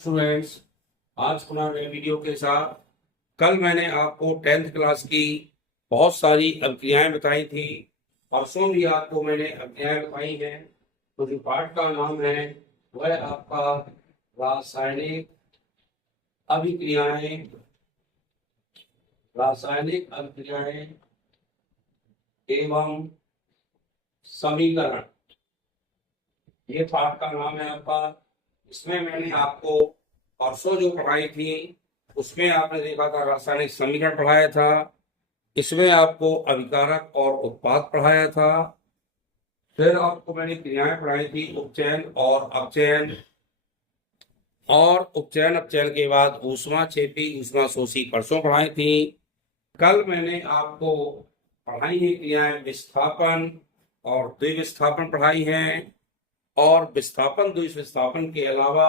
Students, आज पुनः नए वीडियो के साथ। कल मैंने आपको 10th क्लास की बहुत सारी अभिक्रियाएं बताई थी। परसों भी आपको मैंने अभिक्रियाएं बताई हैं। तो जो पाठ का नाम है वह आपका रासायनिक अभिक्रियाएं, रासायनिक अभिक्रियाएं एवं समीकरण, ये पाठ का नाम है आपका। इसमें मैंने आपको परसों जो पढ़ाई थी उसमें आपने देखा था रासायनिक समीकरण पढ़ाया था। इसमें आपको अभिकारक और उत्पाद पढ़ाया था। फिर आपको मैंने क्रियाएं पढ़ाई थी, उपचयन और अपचयन, और उपचयन अपचयन के बाद ऊष्मा छेपी ऊष्मा शोषी परसों पढ़ाई थी। कल मैंने आपको पढ़ाई है क्रियाएं विस्थापन और द्विविस्थापन पढ़ाई हैं। और विस्थापन द्विविस्थापन के अलावा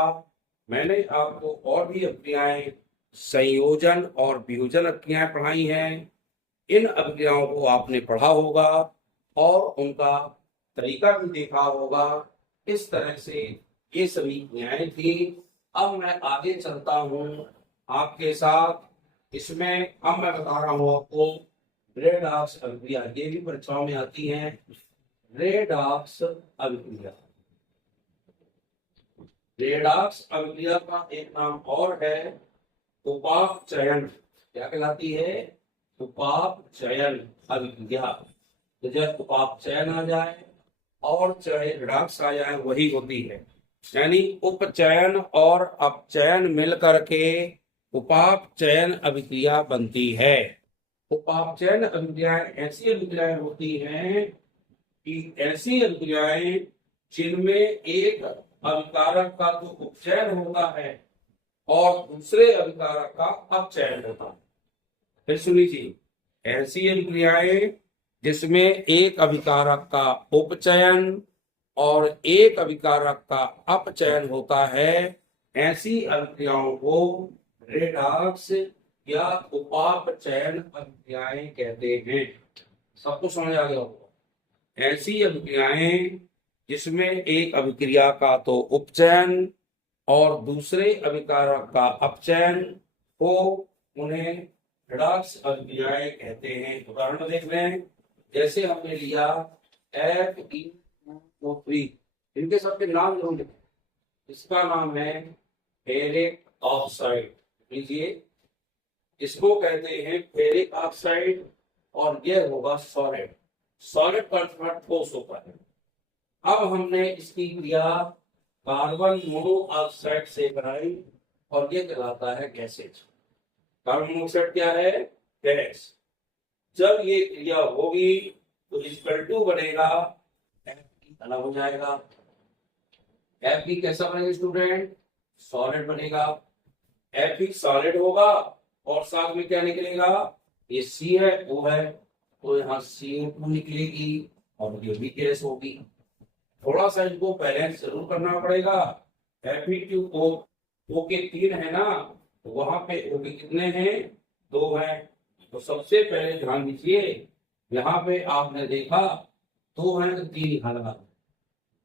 मैंने आपको और भी अभिक्रियाएं संयोजन और वियोजन अभिक्रियाएं पढ़ाई हैं। इन अभिक्रियाओं को आपने पढ़ा होगा और उनका तरीका भी देखा होगा। इस तरह से ये सभी क्रियाएं थी। अब मैं आगे चलता हूं आपके साथ। इसमें अब मैं बता रहा हूं आपको रेडॉक्स अभिक्रिया, ये भी परीक्षाओं में आती है। रेडॉक्स अभिक्रिया, रेडॉक्स अभिक्रिया का एक नाम और है उपापचयन। क्या कहलाती है? उपापचयन अभिक्रिया। तो जब उपापचयन आ जाए और चाहे रेडॉक्स आ जाए वही होती है, यानी उपचयन और अपचयन मिलकर के उपापचयन अभिक्रिया बनती है। उपापचयन अभिक्रियाएं ऐसी अभिक्रियाएं होती हैं कि ऐसी अभिक्रियाएं जिनमें एक अभिकारक का तो उपचयन होता है और दूसरे अभिकारक का अपचयन होता है। फिर सुन लीजिए, ऐसी अभिक्रियाएं जिसमें एक अभिकारक का उपचयन और एक अभिकारक का अपचयन होता है, ऐसी अभिक्रियाओं को रेडॉक्स या उपापचयन अभिक्रियाएं कहते हैं। सबको समझ आ गया होगा। ऐसी अभिक्रियाएं जिसमें एक अभिक्रिया का तो उपचयन और दूसरे अभिकारक का अपचयन हो, उन्हें रेडॉक्स अभिक्रियाएं कहते हैं। उदाहरण देख रहे हैं, जैसे हमने लिया Fe2O3, इनके सबके नाम जरूर लिखें। इसका नाम है फेरिक ऑक्साइड, लीजिए इसको कहते हैं फेरिक ऑक्साइड, और यह होगा सॉलिड। सॉलिड का अर्थ ठोस होता है। अब हमने इसकी क्रिया कार्बन मोनोऑक्साइड से कराई और ये कहलाता है गैसेज। कार्बन मोनोऑक्साइड क्या है? गैस। जब ये क्रिया होगी तो H2 बनेगा, Fe अलग हो जाएगा। Fe कैसा बनेगा स्टूडेंट? सॉलिड बनेगा। Fe सॉलिड होगा और साथ में क्या निकलेगा? ये C है, O है, तो यहाँ CO2 निकलेगी और ये भी गैस होगी। थोड़ा सा इनको बैलेंस जरूर करना पड़ेगा। Fe2O, O के 3 है ना, तो वहां पे O के कितने हैं? 2 हैं। तो सबसे पहले ध्यान दीजिए, यहाँ पे आपने देखा 2 है तो 3 यहाँ लगा,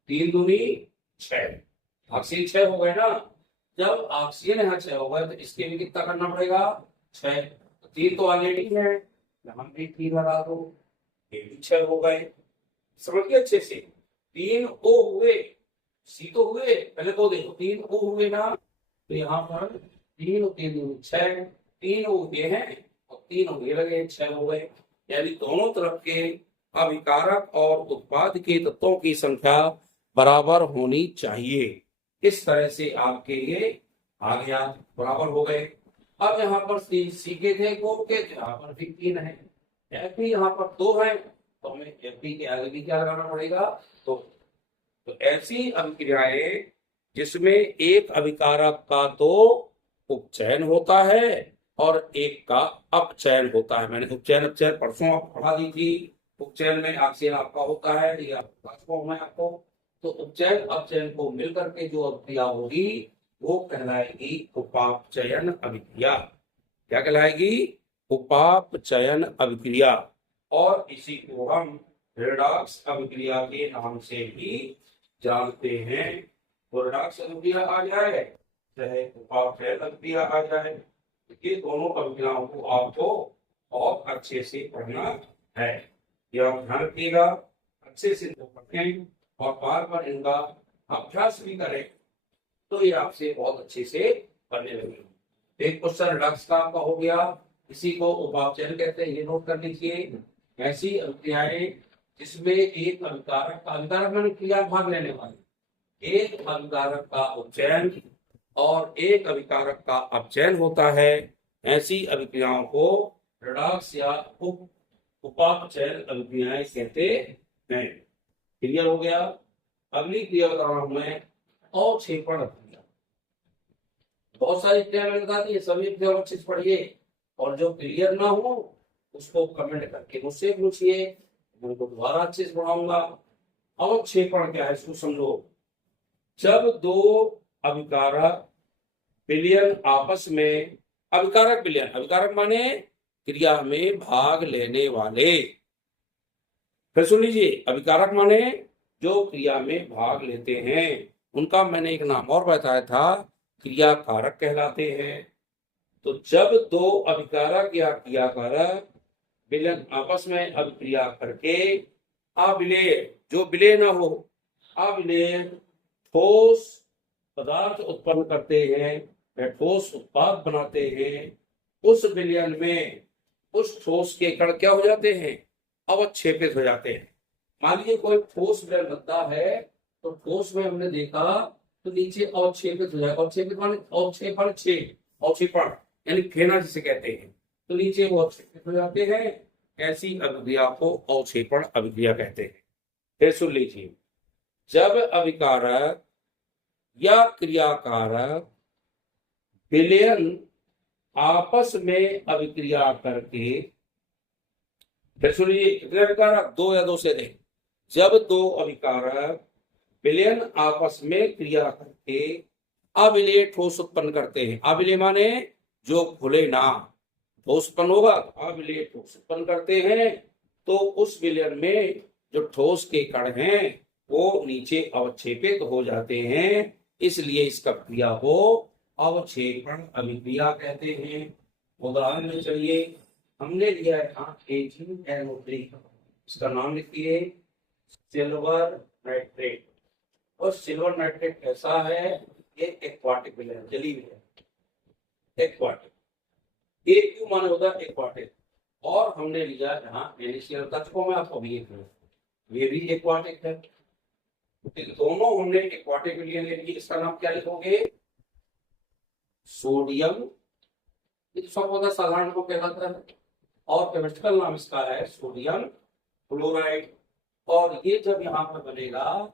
3 दूनी 6, ऑक्सीजन 6 हो गए ना। जब ऑक्सीजन यहाँ 6 हो गए तो इसके भी कितना करना पड़ेगा? 6। 3 तो ऑलरेडी है, यहाँ पे 3 लगा दो, ये भी 6 हो गए। समझ गए अच्छे से? 3 O हुए, C तो हुए, पहले तो देखो 3 O हुए ना, तो यहाँ पर 3 और 3 6, 3 O ये हैं और 3 O ये लगे, 6 हो गए। यानी दोनों तरफ के अभिकारक और उत्पाद के तत्वों की संख्या बराबर होनी चाहिए। इस तरह से आपके ये आ गया, बराबर हो गए। अब यहाँ पर सी के थे को के, यहाँ पर भी 3 है। Fe यहाँ पर 2 है, तो हमें Fe के आगे भी क्या लगाना पड़ेगा? तो ऐसी अभिक्रियाएं जिसमें एक अभिकारक का तो उपचयन होता है और एक का अपचयन होता है। मैंने उपचयन अपचयन परसों आप पढ़ा दी थी। उपचयन में ऑक्सीजन आपका होता है, ये आपको। तो उपचयन अपचयन को मिलकर के जो अभिक्रिया होगी वो कहलाएगी उपापचयन अभिक्रिया। क्या कहलाएगी? उपापचयन अभिक्रिया। और इसी को हम रेडॉक्स अभिक्रिया के नाम से भी जानते हैं। तो रेडॉक्स अभिक्रिया आ जाए चाहे उपापचय अभिक्रिया आ जाए, ये दोनों अभिक्रियाओं को आपको बहुत अच्छे से पढ़ना है। यह ध्यान रखिएगा, अच्छे से इनको पढ़ें और बार बार इनका अभ्यास भी करें, तो ये आपसे बहुत अच्छे से बनने लगेंगे। एक क्वेश्चन रिडक्स का आपका हो गया, इसी को उपापचयन कहते हैं, ये नोट कर लीजिए। ऐसी अभिक्रियाएं जिसमें एक अभिकारक मैंने क्रिया भाग लेने वाले, एक अभिकारक का उपचयन और एक अभिकारक का अपचयन होता है, ऐसी अभिक्रियाओं को रिडक्स या उपापचयन अभिक्रियाएं कहते हैं। क्लियर हो गया। अगली क्रिया बता रहा हूं मैं, अवक्षेपण अभिक्रिया। बहुत सारी क्रिया मैंने बता दी, सभी क्रिया अच्छे से पढ़िए, और जो क्लियर ना हो उसको कमेंट करके मुझसे पूछिए, मैं उनको दोबारा अच्छे से पढ़ाऊंगा। अवक्षेपण क्या है इसको समझो। जब दो अभिकारक विलयन आपस में, अभिकारक विलयन, अभिकारक माने क्रिया में भाग लेने वाले, फिर सुन लीजिए, अभिकारक माने जो क्रिया में भाग लेते हैं, उनका मैंने एक नाम और बताया था, क्रियाकारक कहलाते हैं। तो जब दो अभिकारक या क्रियाकारक विलयन आपस में अभिक्रिया करके अविलेय, जो विलेय ना हो, अविलेय ठोस पदार्थ उत्पन्न करते हैं, वे ठोस उत्पाद बनाते हैं, उस विलयन में उस ठोस के कण क्या हो जाते हैं, अवक्षेपित हो जाते हैं। मान लीजिए कोई ठोस विलयन बनता है, तो ठोस में हमने देखा तो नीचे अवक्षेपित हो जाए, अवक्षेपित माने अवक्षेपण, अवक्षेपण यानी फेना जिसे कहते हैं, तो नीचे वो अवक्षेपित हो जाते हैं, ऐसी अभिक्रिया को अवक्षेपण अभिक्रिया कहते हैं। फिर सुन लीजिए, जब अभिकारक या क्रियाकारक विलयन आपस में अभिक्रिया करके, फिर सुनिए, कितने अभिकारक, दो या दो से अधिक, जब दो अभिकारक विलयन आपस में क्रिया करके अविलेय ठोस उत्पन्न करते हैं, अविलेय माने जो खुले ना, ठोस उत्पन्न होगा, अविलेय ठोस उत्पन्न करते हैं, तो उस विलयन में जो ठोस के कण हैं वो नीचे अवक्षेपित हो जाते हैं, इसलिए इसका क्रिया को अवक्षेपण अभिक्रिया कहते हैं। उदाहरण में चलिए, हमने लिया है यहाँ AgNO3, इसका नाम लिखिए सिल्वर नाइट्रेट। और सिल्वर नाइट्रेट कैसा है, ये एक्वाटिक विलयन, जली विलयन, एक्वाटिक, एक क्यों माने होता है एक्वाटिक। और हमने लिया यहाँ NaCl तत्व को मैं आपको भी ये भी एक्वाटिक है, दोनों हमने एक्वाटिक विलयन ले लिए, इसका नाम क्या लिखोगे, सोडियम, ये सब होता साधारण को कहलाता है, और केमिस्ट्रिकल नाम इसका है सोडियम फ्लोराइड। और ये जब यहाँ पर बनेगा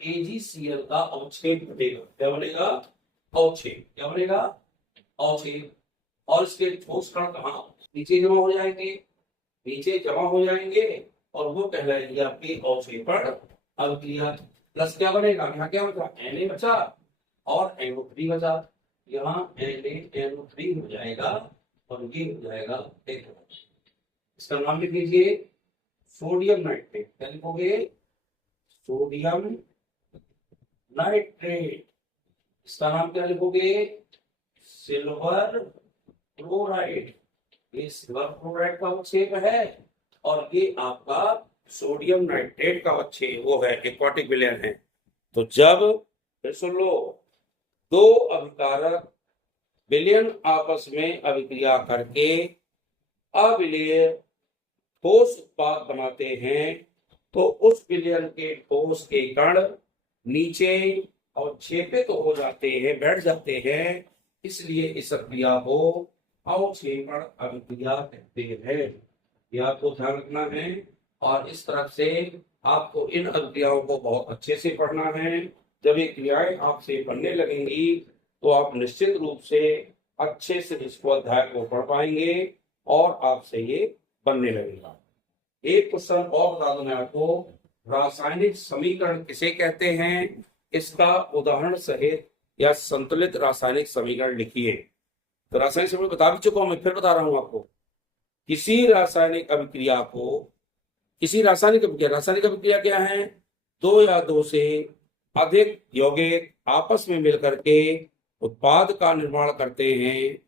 AgCl का अवक्षेप बनेगा, क्या बनेगा, अवक्षेप, क्या बनेगा, अवक्षेप। और इसके ठोस कण कहाँ, नीचे जमा हो जाएंगे, नीचे जमा हो जाएंगे, और वो कहलाएगी आपकी अवक्षेपण अभिक्रिया। प्लस क्या बनेगा, यहाँ क्या बचा, Na बचा और NO3 बचा, यहाँ NaNO3 हो जाएगा और ये हो जाएगा एक, इसका नाम लिख लीजिए सोडियम नाइट्रेट। क्या लिखोगे, सोडियम नाइट्रेट। इसका नाम क्या लिखोगे, सिल्वर क्लोराइड। ये सिल्वर क्लोराइड का अवक्षेप है और ये आपका सोडियम नाइट्रेट का अवक्षेप वो है, एक्वाटिक विलयन है। तो जब, फिर सुन लो, दो अभिकारक विलयन आपस में अभिक्रिया करके अविलेय ठोस उत्पाद बनाते हैं, तो उस विलयन के ठोस के कण नीचे अवक्षेपित हो जाते हैं, बैठ जाते हैं, इसलिए इस क्रिया को अवक्षेपण अभिक्रिया कहते हैं। यह आपको ध्यान रखना है और इस तरह से आपको इन अभिक्रियाओं को बहुत अच्छे से पढ़ना है। जब ये क्रियाएं आपसे बनने लगेंगी तो आप निश्चित रूप से अच्छे से इसको अध्याय को पढ़ पाएंगे और आपसे ये बनने लगेगा। एक क्वेश्चन और बता दूं मैं आपको, रासायनिक समीकरण किसे कहते हैं, इसका उदाहरण सहित या संतुलित रासायनिक समीकरण लिखिए। तो रासायनिक समीकरण बता भी चुका हूं, मैं फिर बता रहा हूं आपको। किसी रासायनिक अभिक्रिया को, किसी रासायनिक अभिक्रिया क्या है, दो या दो से अधिक यौगिक आपस में मिलकर के उत्पाद का निर्माण करते हैं,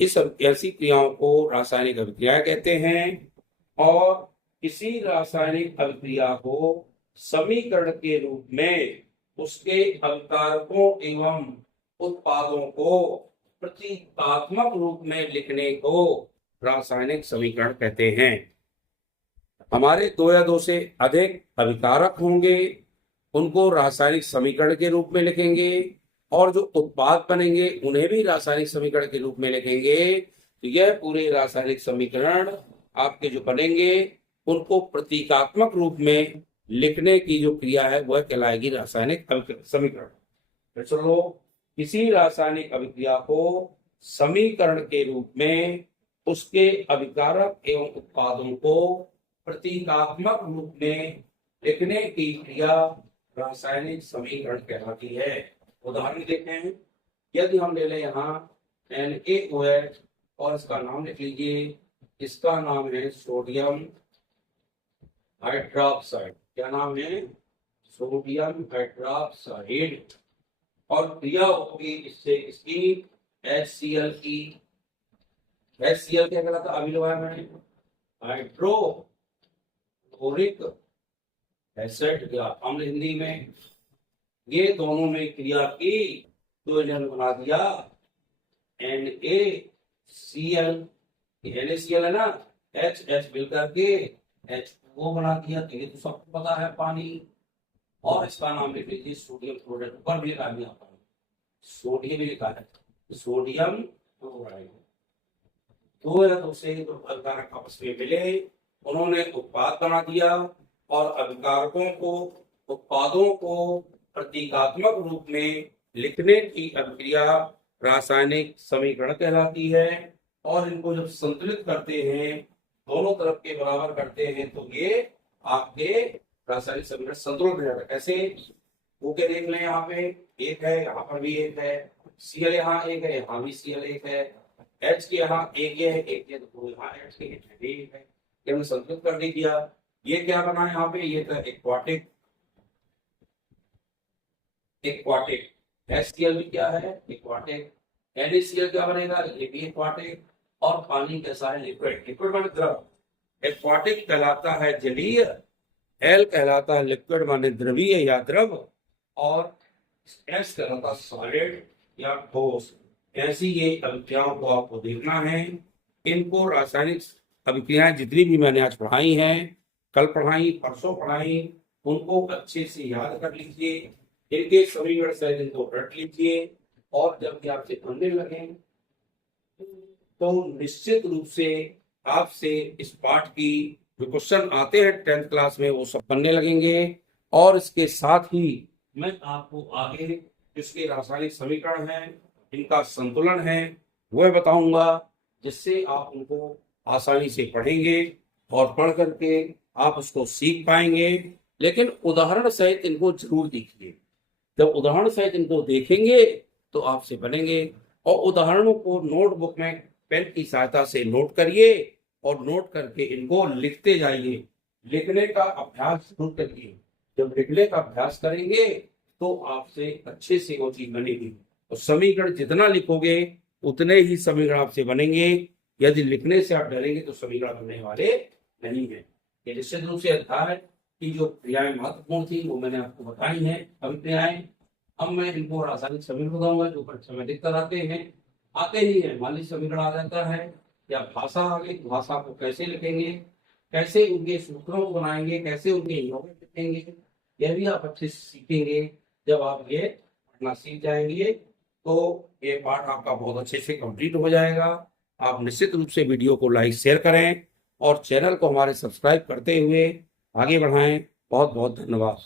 इस ऐसी क्रियाओं को रासायनिक अभिक्रिया कहते हैं। और किसी रासायनिक अभिक्रिया को समीकरण के रूप में उसके अभिकारकों एवं उत्पादों को प्रतीकात्मक रूप में लिखने को रासायनिक समीकरण कहते हैं। हमारे दो या दो से अधिक अभिकारक होंगे, उनको रासायनिक समीकरण के रूप में लिखेंगे, और जो उत्पाद बनेंगे उन्हें भी रासायनिक समीकरण के रूप में लिखेंगे। तो यह पूरे रासायनिक समीकरण आपके जो बनेंगे उनको प्रतीकात्मक रूप में लिखने की जो क्रिया है वह कहलाएगी रासायनिक समीकरण। तो चलो, किसी रासायनिक अभिक्रिया को समीकरण के रूप में उसके अभिकारक एवं उत्पादों को प्रतीकात्मक रूप में लिखने की क्रिया रासायनिक समीकरण कहलाती है। उदाहरण देखें, यदि हम ले लें यहाँ NaOH और इसका नाम लिख लीजिए, इसका नाम है सोडियम हाइड्रोक्साइड। क्या नाम है? Sodium hydroxide. और क्रिया होगी इससे इसकी HCl की। HCl क्या कहलाता? अभी लगाया मैंने, हाइड्रोक्लोरिक एसिड या अम्ल हिंदी में। ये दोनों में क्रिया की तो इन्होंने बना दिया NaCl। NaCl है ना, H मिलकर के H2O बना दिया। तो ये तो सबको पता है, पानी। और इसका नाम लिख लीजिए सोडियम क्लोराइड। ऊपर भी लिखा दिया, सोडियम भी लिखा है, सोडियम क्लोराइड। दो या दो से अभिकारक आपस में मिले, उन्होंने उत्पाद बना दिया, और अभिकारकों को उत्पादों को प्रतीकात्मक रूप में लिखने की अभिक्रिया रासायनिक समीकरण कहलाती है। और इनको जब संतुलित करते हैं, दोनों तरफ के बराबर करते हैं, तो ये आपके रासायनिक समीकरण संतुलित हो जाता है। कैसे? वो के देख लें, यहाँ पे एक है, यहाँ पर भी एक है, Cl यहाँ एक है, यहाँ भी Cl एक है, H के यहाँ एक है, तो यहाँ H के भी एक है। ये हमने संतुलित कर दिया। ये क्या बना यहाँ पे? ये था एक्वाटिक। HCl भी क्या है? एक्वाटिक। NaCl क्या बनेगा? ये भी एक्वाटिक। और पानी कैसा है? लिक्विड। लिक्विड माने द्रव। एक्वाटिक कहलाता है जलीय, L कहलाता है लिक्विड माने द्रवीय या द्रव, और S कहलाता है सॉलिड या ठोस। ऐसी ये अभिक्रियाओं को आपको देखना है। इनको रासायनिक अभिक्रियाएं जितनी भी मैंने आज पढ़ाई हैं, कल पढ़ाई, परसों पढ़ाई, उनको अच्छे से याद कर लीजिए। इनके समीकरण सहित इनको रट लीजिए, और जब भी आपसे पढ़ने लगे तो निश्चित रूप से आपसे इस पाठ की जो क्वेश्चन आते हैं 10th क्लास में वो सब बनने लगेंगे। और इसके साथ ही मैं आपको आगे इसके रासायनिक समीकरण हैं, इनका संतुलन है, वह बताऊंगा, जिससे आप उनको आसानी से पढ़ेंगे और पढ़ करके आप उसको सीख पाएंगे। लेकिन उदाहरण सहित इनको जरूर देखिए। जब उदाहरण सहित इनको देखेंगे तो आपसे बनेंगे। और उदाहरणों को नोटबुक में पेन की सहायता से नोट करिए, और नोट करके इनको लिखते जाइए। लिखने का अभ्यास जरूर करिए। जब लिखने का अभ्यास करेंगे तो आपसे अच्छे से वो चीज बनेगी। और समीकरण जितना लिखोगे उतने ही समीकरण आपसे बनेंगे। यदि लिखने से आप डरेंगे तो समीकरण बनने वाले नहीं है। ये निश्चित रूप से अध्याय की जो क्रियाएं महत्वपूर्ण थी वो मैंने आपको बताई हैं, अभिक्रियाएं। अब मैं इनको रासायनिक समीकरण बताऊंगा जो परीक्षा में दिक्कत आते ही है। मान लीजिए समीकरण आ जाता है, या भाषा आ गई, भाषा को कैसे लिखेंगे, कैसे उनके सूत्रों को बनाएंगे, कैसे उनके यौगिक लिखेंगे, यह भी आप अच्छे से सीखेंगे। जब आप ये पढ़ना सीख जाएंगे तो ये पाठ आपका बहुत अच्छे से कंप्लीट हो जाएगा। आप निश्चित रूप से वीडियो को लाइक शेयर करें और चैनल को हमारे सब्सक्राइब करते हुए आगे बढ़ाएं। बहुत बहुत धन्यवाद।